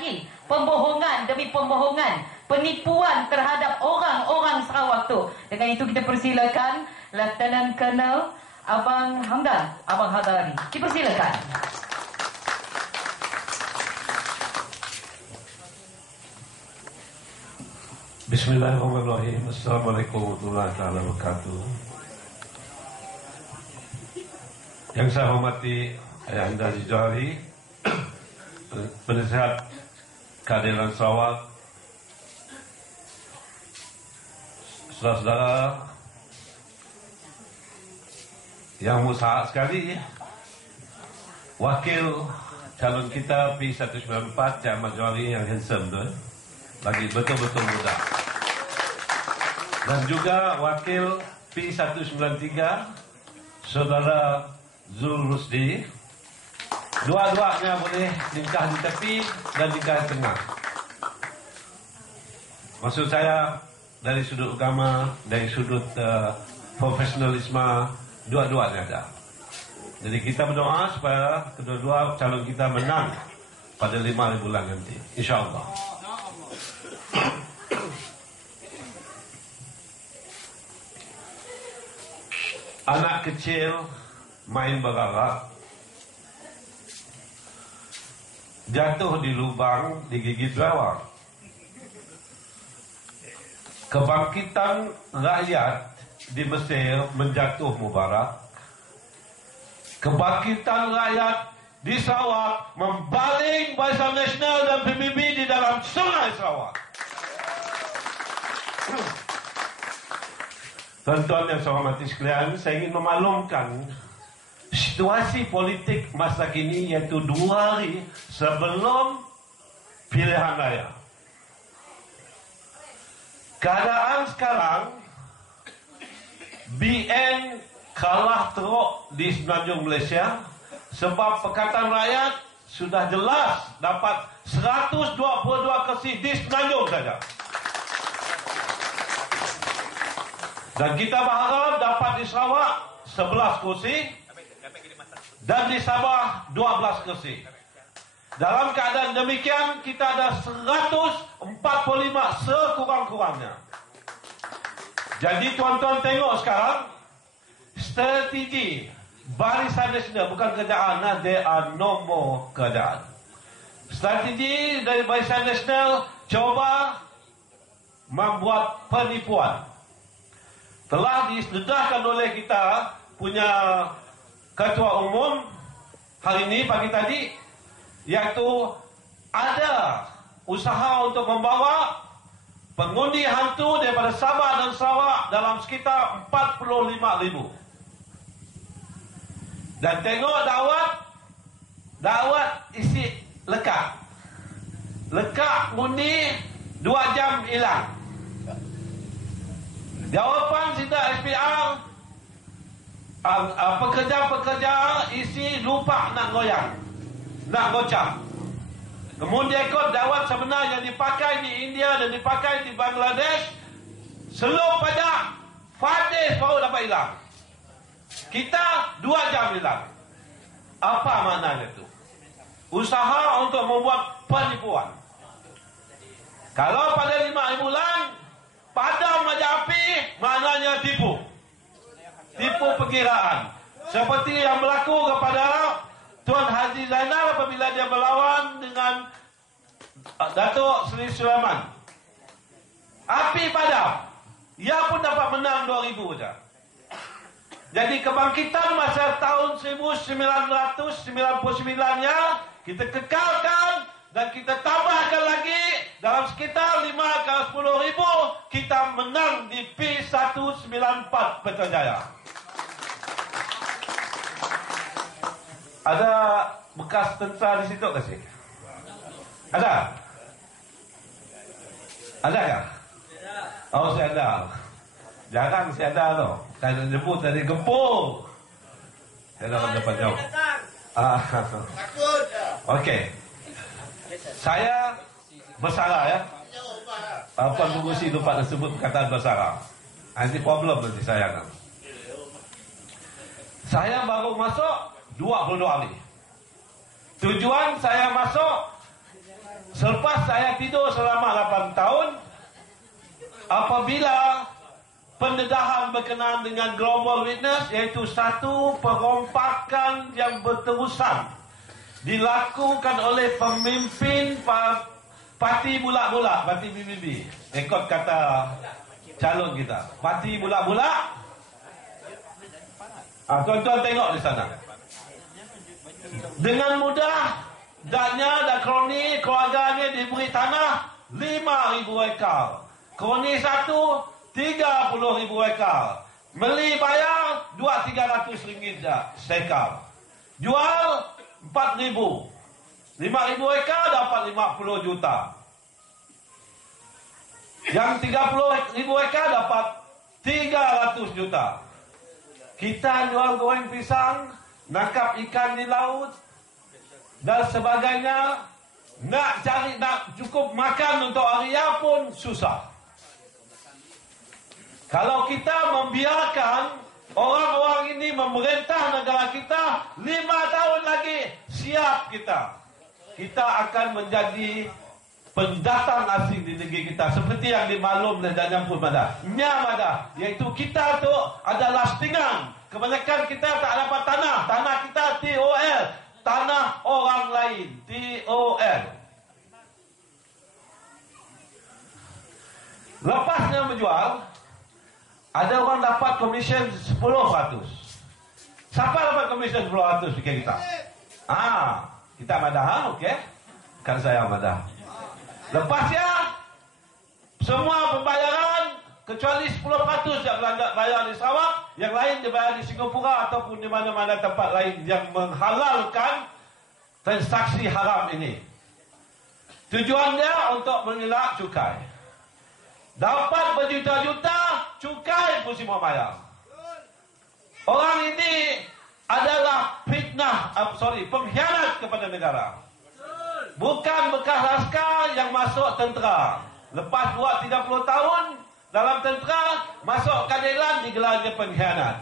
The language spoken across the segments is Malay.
lagi pembohongan demi pembohongan, penipuan terhadap orang-orang Sarawak tu. Dengan itu kita persilakan Lieutenant Colonel Abang Hamdan, Abang Hadari. Dipersilakan. Bismillahirrahmanirrahim. Assalamualaikum warahmatullahi wabarakatuh. Yang saya hormati Ayahanda Haji Johari, Penasihat Keadilan Sarawak, saudara-saudara yang musahat sekali, wakil calon kita P194 Cik Ahmad Johari yang handsome tu, lagi betul-betul muda, dan juga wakil P193 saudara Zul Rusdi. Dua-duanya boleh tingkah di tepi dan tingkah di tengah. Maksud saya dari sudut agama, dari sudut profesionalisme, dua-duanya ada. Jadi kita berdoa supaya kedua-dua calon kita menang pada 5 bulan nanti, insyaAllah. Anak kecil main bergarak, jatuh di lubang, digigit biawak. Kebangkitan rakyat di Mesir menjatuh Mubarak. Kebangkitan rakyat di Sarawak membaling Barisan Nasional dan PBB di dalam Sungai Sarawak. Tuan-tuan yang saya hormati sekalian, saya ingin memaklumkan situasi politik masa kini, iaitu 2 hari sebelum pilihan raya. Keadaan sekarang, BN kalah teruk di Semenanjung Malaysia sebab Pakatan Rakyat sudah jelas dapat 122 kursi di Semenanjung saja. Dan kita berharap dapat di Sarawak 11 kursi dan di Sabah 12 kursi. Dalam keadaan demikian, kita ada 145 sekurang-kurangnya. Jadi tuan-tuan tengok sekarang, strategi Barisan Nasional, bukan kerajaan, there are no more kerajaan. Strategi dari Barisan Nasional coba membuat penipuan. Telah disededahkan oleh kita punya Ketua Umum hari ini, pagi tadi, iaitu ada usaha untuk membawa pengundi hantu daripada Sabah dan Sarawak dalam sekitar 45,000. Dan tengok dawat isi lekat. Lekat undi 2 jam hilang. Jawapan sidang SPR, pekerja-pekerja isi lupa nak goyang, nak gocap. Kemudian ikut dawat sebenar yang dipakai di India dan dipakai di Bangladesh, seluruh pajak Fadis baru dapat hilang. Kita 2 jam hilang. Apa maknanya itu? Usaha untuk membuat penipuan. Kalau pada 5 bulan padam aja api, maknanya tipu. Tipu perkiraan. Seperti yang berlaku kepada Tuan Haji Zainal apabila dia berlawan dengan Datuk Seri Sulaiman. Api padam. Ia pun dapat menang 2,000 saja. Jadi kebangkitan masa tahun 1999-nya kita kekalkan dan kita tambahkan lagi dalam sekitar 5 ke 10 ribu, kita menang di P194 Putrajaya. Ada bekas tentera di situ ke sih? Ada? Ada kah? Oh, saya ada. Jarang saya ada tu. Saya nyebut tadi gempur. Saya dalam depan jauh. Okey. Saya bersara ya. Apa pengurusi lupa disebut perkataan bersara. Ini problem nanti saya kan. Saya baru masuk 22 hari. Tujuan saya masuk Selepas saya tidur selama 8 tahun, apabila pendedahan berkenaan dengan global witness, iaitu satu perompakan yang berterusan dilakukan oleh pemimpin parti bulak-bulak, parti BBB. Ikut kata calon kita, parti bulak-bulak. Tuan-tuan tengok di sana. Dengan mudah, Danya dan kroni keluarganya diberi tanah 5,000 ekar. Kroni satu 30,000 ekar. Beli bayar 200-300 ringgit sekar. Jual 4,000. 5,000 ekar dapat 50 juta. Yang 30,000 ekar dapat 300 juta. Kita jual goreng pisang, nangkap ikan di laut dan sebagainya. Nak cukup makan untuk hari pun susah. Kalau kita membiarkan orang-orang ini memerintah negara kita, 5 tahun lagi siap kita. Kita akan menjadi pendatang asing di negeri kita, seperti yang dimaklum oleh Danyang Pun Madah. Iaitu kita tu adalah setingan. Kebanyakan kita tak dapat tanah. Tanah kita TOL. Tanah orang lain. TOL. Lepasnya menjual, ada orang dapat komisen 10%. Siapa dapat komisen 10% fikir kita? Kita Madah, okey? Kan saya Madah. Lepasnya, semua pembayaran kecuali 10% yang bayar di Sarawak, yang lain dibayar di Singapura ataupun di mana-mana tempat lain yang menghalalkan transaksi haram ini. Tujuannya untuk mengelak cukai. Dapat berjuta-juta, cukai pun semua bayar. Orang ini adalah pengkhianat kepada negara. Bukan bekas askar yang masuk tentera. Lepas buat 30 tahun dalam tentera, masuk keadilan, digelarnya pengkhianat.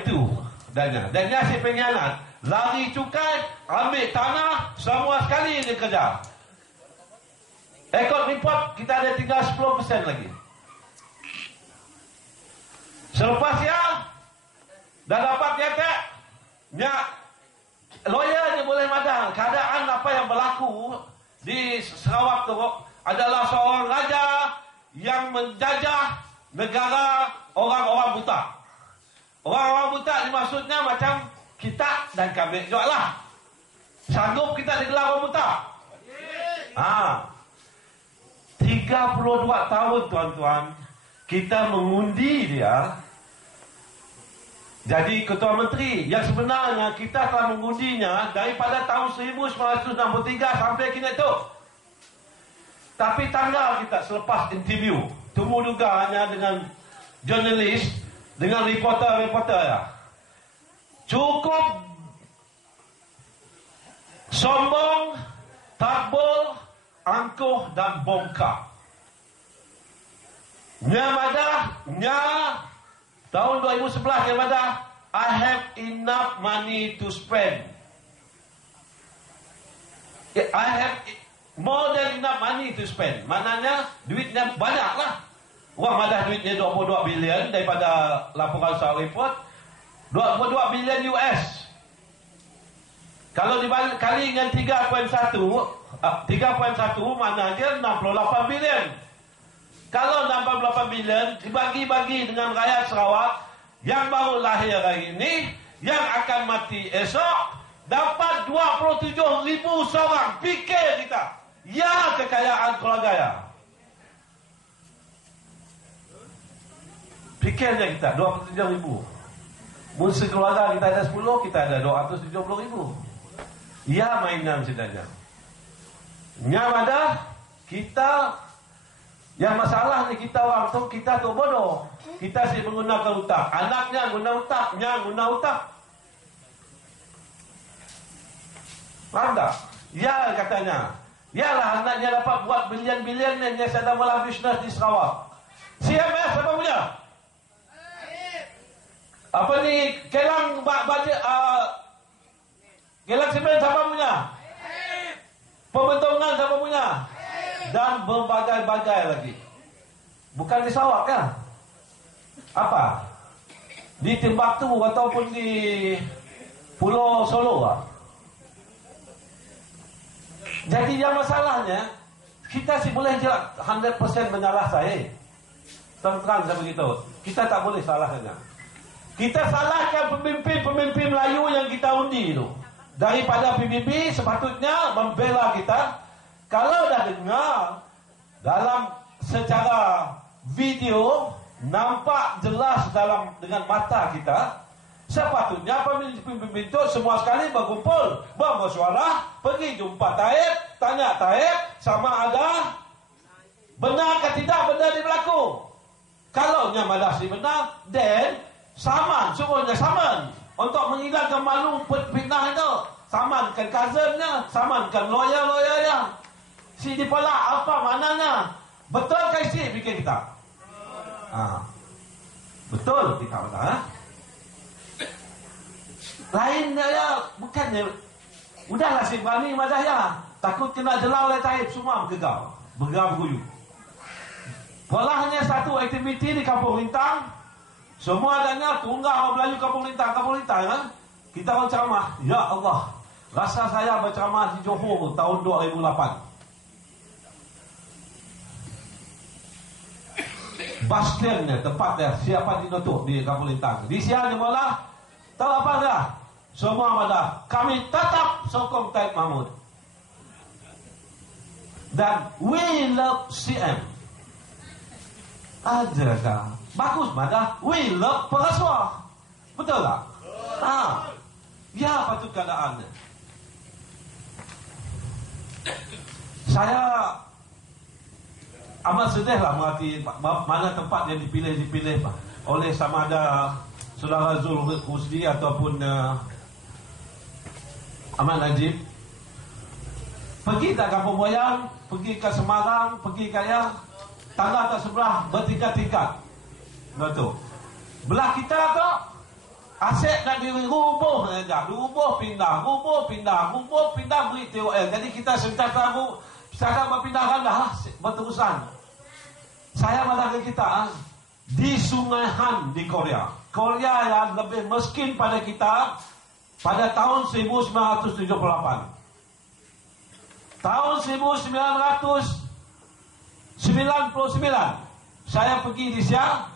Itu Danya. Danya si pengkhianat. Lari cukai, ambil tanah, semua sekali dia kerja. Ekor report, kita ada tinggal 10% lagi. Selepas dah dapat ketek, lawyer dia boleh madang. Keadaan apa yang berlaku di Sarawak tu adalah seorang raja yang menjajah negara orang-orang buta. Orang-orang buta dimaksudnya macam kita dan kami juga lah. Sanggup kita digelar orang buta? 32 tahun tuan-tuan, kita mengundi dia jadi ketua menteri, yang sebenarnya kita telah mengundinya daripada tahun 1963 sampai kini tu. Tapi tanggal kita selepas interview, temu juga hanya dengan jurnalis, dengan reporter ya. Cukup sombong, takbur, angkuh dan bongkar. Tahun 2011 dia kata, I have enough money to spend. I have more than enough money to spend. Maknanya duitnya banyak lah. Orang ada duitnya 22 bilion daripada laporan Sarawak Report. 22 bilion US. Kalau dikali dengan 3.1 maknanya 68 bilion. Kalau 68 bilion dibagi-bagi dengan rakyat Sarawak yang baru lahir hari ini, yang akan mati esok, dapat 27,000 seorang. Fikir kita. Ya, kekayaan keluarga ya. Fikirnya kita 27,000. Musuh keluarga kita ada 10, kita ada 270,000. Ya, mainan sebenarnya. Yang ada kita. Yang masalah ni kita orang tu, kita tu bodoh. Kita si menggunakan utak. Anaknya guna utaknya guna utak. Faham tak? Ya katanya. Yalah anaknya dapat buat bilion-bilion yang sedang melakukan bisnes di Sarawak. CMS apa punya? Apa ni? Kelang bajet Kelang semen siapa punya? Pembentungan siapa punya? Dan berbagai-bagai lagi. Bukan di Sarawak ya? Apa? Di Timbuktu ataupun di Pulau Solo lah. Jadi yang masalahnya, kita sih boleh je 100% menyalah saya. Terang saya begitu. Kita tak boleh salahnya. Kita salahkan pemimpin-pemimpin Melayu yang kita undi itu. Daripada PBB sepatutnya membela kita. Kalau dah dengar dalam secara video nampak jelas dengan mata kita, sepatutnya pemimpin itu semua sekali berkumpul, bersuara, pergi jumpa Taib, tanya Taib sama ada benar ke tidak benda ini berlaku. Kalau nya malah si benar, then saman, semuanya saman untuk menghilangkan malu fitnah itu. Samankan cousinnya, samankan lawyer-lawyernya. Si dipelak apa mananya? Betul ke isi fikir kita? Betul kita betul. Lainnya ya, bukannya udahlah si Bani madah ya. Takut kena jelau oleh Taib, semua bergegar berguyu. Polahnya satu aktiviti di Kampung Lintang. Semua adanya tunggah orang Melayu Kampung Lintang kan? Kita berceramah. Ya Allah, rasa saya berceramah di Johor tahun 2008. Bastionnya, tempatnya, siapa ditutup di Kampung Lintang. Di siang malah, tahu apa dah? Semua malah, kami tetap sokong Taib Mahmud. Dan we love CM. Adakah? Bagus malah, we love perasuah. Betul tak? Ya patut keadaannya. Saya amat sedih lah mengerti mana tempat yang dipilih oleh sama ada Saudara Zul Husdi ataupun Ahmad Najib. Pergi ke Kampung Boyang, pergi ke Semarang, pergi ke tangga tak sebelah bertingkat-tingkat. Betul. Belah kita tu aset nak dirubuh saja, rubuh pindah beri TOL. Jadi kita sentiasa berpindahkan dah berterusan. Saya mengatakan kita di Sungai Han di Korea. Korea yang lebih miskin pada kita pada tahun 1978. Tahun 1999 saya pergi di siang.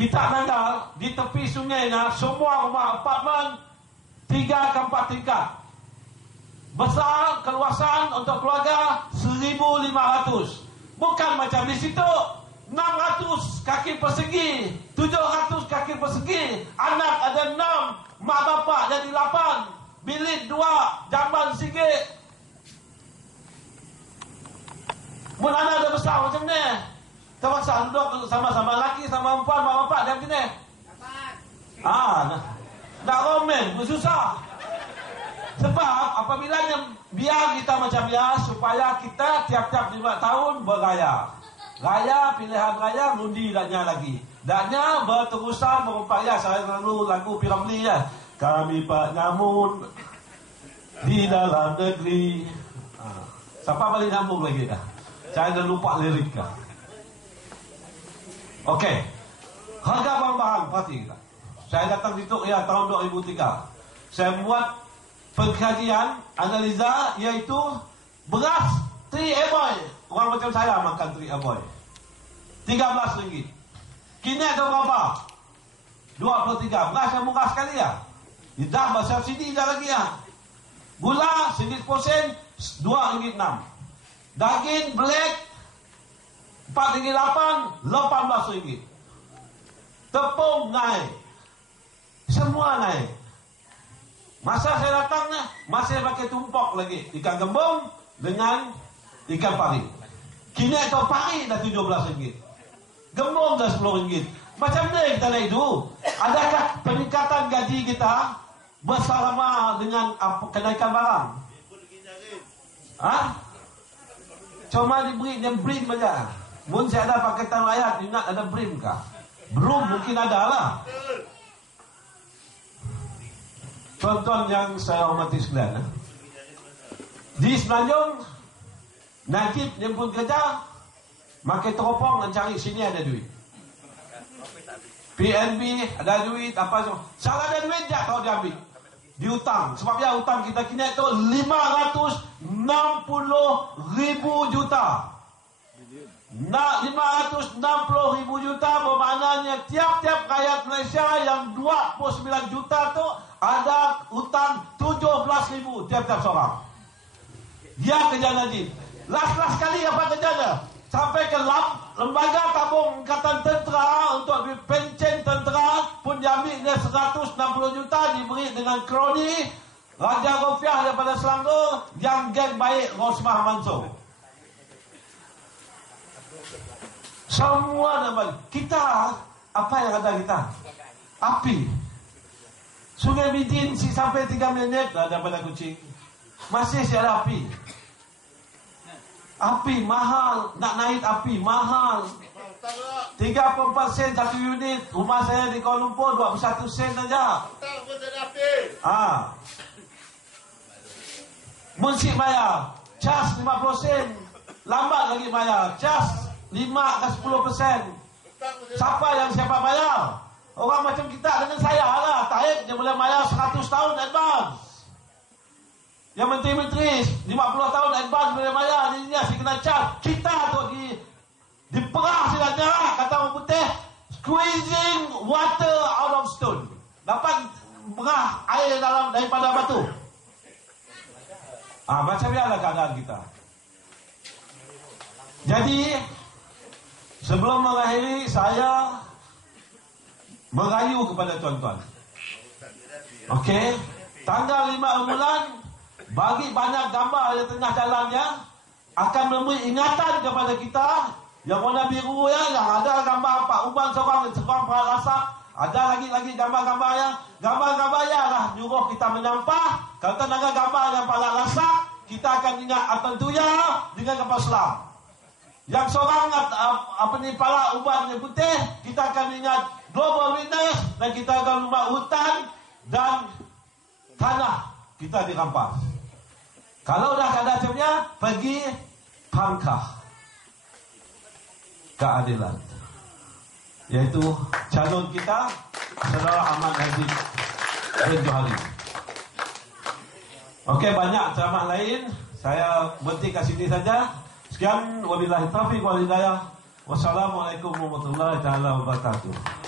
Kita nanggal di tepi sungainya semua rumah apartmen 3 ke 4 tingkat. Besar keluasan untuk keluarga 1,500. Bukan macam di situ 600 kaki persegi, 700 kaki persegi. Anak ada 6, mak bapak jadi 8, bilik 2, jamban sikit. Mun anak ada besar macam ni, terpaksa duduk sama-sama laki sama perempuan, mak bapak dan macam ni. Nak romen pun susah. Sebab apabila biar kita macam supaya kita tiap-tiap 5 tahun berraya. Raya, pilihan raya, undi daknya lagi. Daknya berterusan berupaya. Saya selalu lagu Piramli ya. Kami Pak Nyamun di dalam negeri. Siapa balik nyambung lagi dah? Saya dah lupa lirik dah. Okey. Harga bahan-bahan pasti kita. Saya datang situ tahun 2003. Saya buat pengkajian, analisa, iaitu beras 3 aboy. Orang macam saya makan 3 aboy. RM13. Kini ada berapa? 23. Beras yang murah sekali ya. Dah bersubsidi dah lagi ya. Gula RM1 RM2.6. Daging black RM4.8, RM18. Tepung naik. Semua naik. Masa saya datangnya masih pakai tumpok lagi ikan gembung dengan ikan pari. Kini ikan pari dah RM17, gembung dah RM10. Macam ni kita naik itu. Adakah peningkatan gaji kita bersama dengan kenaikan barang? Cuma diberi brim saja. Mungkin saya ada paketan rakyat, ingat ada brim kah? Belum, mungkin ada lah. Tuan-tuan yang saya hormati sekalian, Di Semenanjung, Najib dia pun kerja, makin teropong dan cari sini ada duit. PNB ada duit, apa semua. Salah ada duit, tak tahu dia ambil. Diutang. Sebabnya hutang kita kini itu 560,000 juta. Nak 560,000 juta bermaknanya tiap-tiap rakyat Malaysia yang 29 juta tu ada hutang 17,000 tiap-tiap seorang. Dia kerja Najib. Last kali apa kerja dia? Sampai ke lembaga tabung angkatan tentera untuk pencen tentera pun diambil dia 160 juta diberi dengan kroni Raja Rofiah daripada Selangor yang geng baik Rosmah Mansur. Semua nak balik. Kita, apa yang ada kita? Api. Sungai Midin sampai 3 minit dah daripada Kuching. Masih ada api. Api mahal. Nak naik api mahal. 34 sen 1 unit. Rumah saya di Kuala Lumpur 21 sen saja. Munsik bayar. Cas 50 sen. Lambat lagi bayar. Cas 5 ke 10%. Siapa bayar? Orang macam kita dengan saya lah. Taib dia boleh bayar 100 tahun advance. Yang menteri-menteri 50 tahun advance boleh bayar. Ini dia kena cat. Kita tu diperah silapnya. Kata orang putih, squeezing water out of stone. Dapat perah air daripada batu. Macam biarlah keadaan kita. Jadi sebelum mengakhiri, saya merayu kepada tuan-tuan. Okey, tanggal 5 bulan, bagi banyak gambar di tengah jalannya, akan memberi ingatan kepada kita yang warna biru ya, yang ada gambar Pak Uban seorang Pak Rasak, ada lagi gambar-gambar ya. Gambar-gambar ya lah nyuruh kita menyampah. Kalau tak ada gambar yang Pak Rasak, kita akan ingat Atantuya dengan kapal selam. Yang seorang Pala Uban yang putih, kita akan ingat global witness dan kita akan membuat hutan dan tanah kita dirampas. Kalau dah ada macamnya, pergi pangkah keadilan. Yaitu calon kita, Saudara Ahmad Najib bin Johari. Okey, banyak ceramah lain. Saya berhenti kat sini saja. Sekian, wabillahi taufiq wal hidayah. Wassalamualaikum warahmatullahi wabarakatuh.